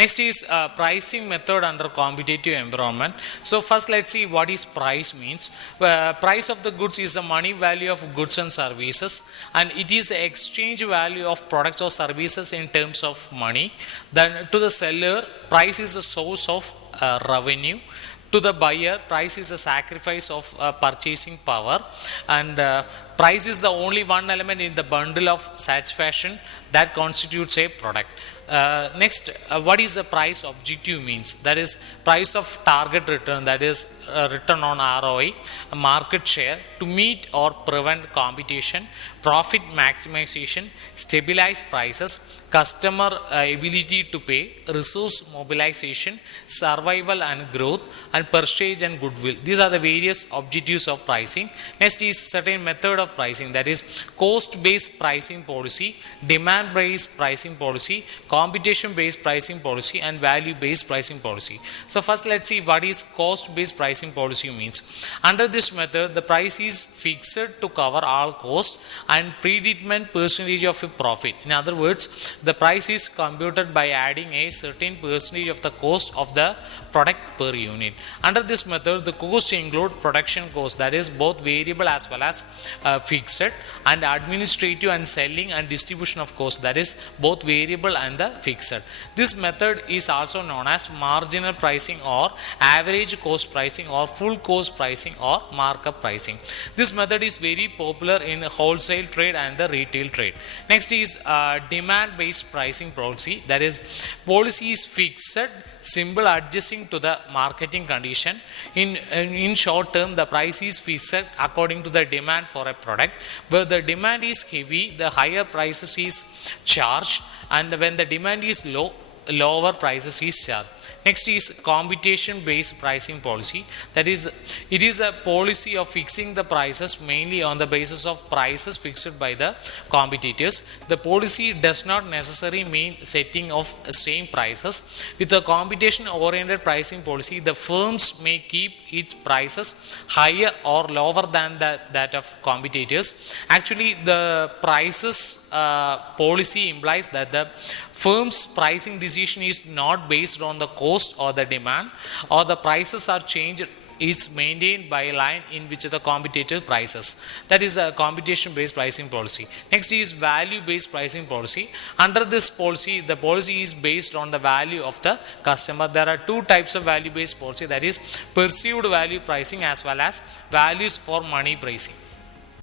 Next is pricing method under competitive environment. So first let's see what is price means. Price of the goods is the money value of goods and services, and it is the exchange value of products or services in terms of money. Then to the seller, price is the source of revenue. To the buyer, price is a sacrifice of purchasing power, and price is the only one element in the bundle of satisfaction that constitutes a product. Next, what is the price objective means? That is price of target return, that is return on ROI, market share, to meet or prevent competition, profit maximization, stabilize prices, customer ability to pay, resource mobilization, survival and growth, and prestige and goodwill. These are the various objectives of pricing. Next is certain method of pricing, that is cost based pricing policy, demand based pricing policy, competition based pricing policy, and value based pricing policy. So first let's see what is cost based pricing policy means. Under this method, the price is fixed to cover all costs and predetermined percentage of a profit. In other words, the price is computed by adding a certain percentage of the cost of the product per unit. Under this method, the cost include production cost, that is both variable as well as fixed, and administrative and selling and distribution of cost, that is both variable and the fixed. This method is also known as marginal pricing or average cost pricing or full cost pricing or markup pricing. This method is very popular in wholesale trade and the retail trade. Next is demand based pricing policy, that is policy is fixed, simple, adjusting to the marketing condition. In short term, the price is fixed according to the demand for a product. Where the demand is heavy, the higher prices is charged, and when the demand is low, lower prices is charged. Next is competition based pricing policy, that is it is a policy of fixing the prices mainly on the basis of prices fixed by the competitors. The policy does not necessarily mean setting of same prices. With a competition oriented pricing policy, the firms may keep its prices higher or lower than that of competitors. Actually, the prices policy implies that the firm's pricing decision is not based on the cost or the demand, or the prices are changed, is maintained by a line in which the competitor prices. That is a competition based pricing policy. Next is value based pricing policy. Under this policy, the policy is based on the value of the customer. There are two types of value based policy, that is perceived value pricing as well as values for money pricing.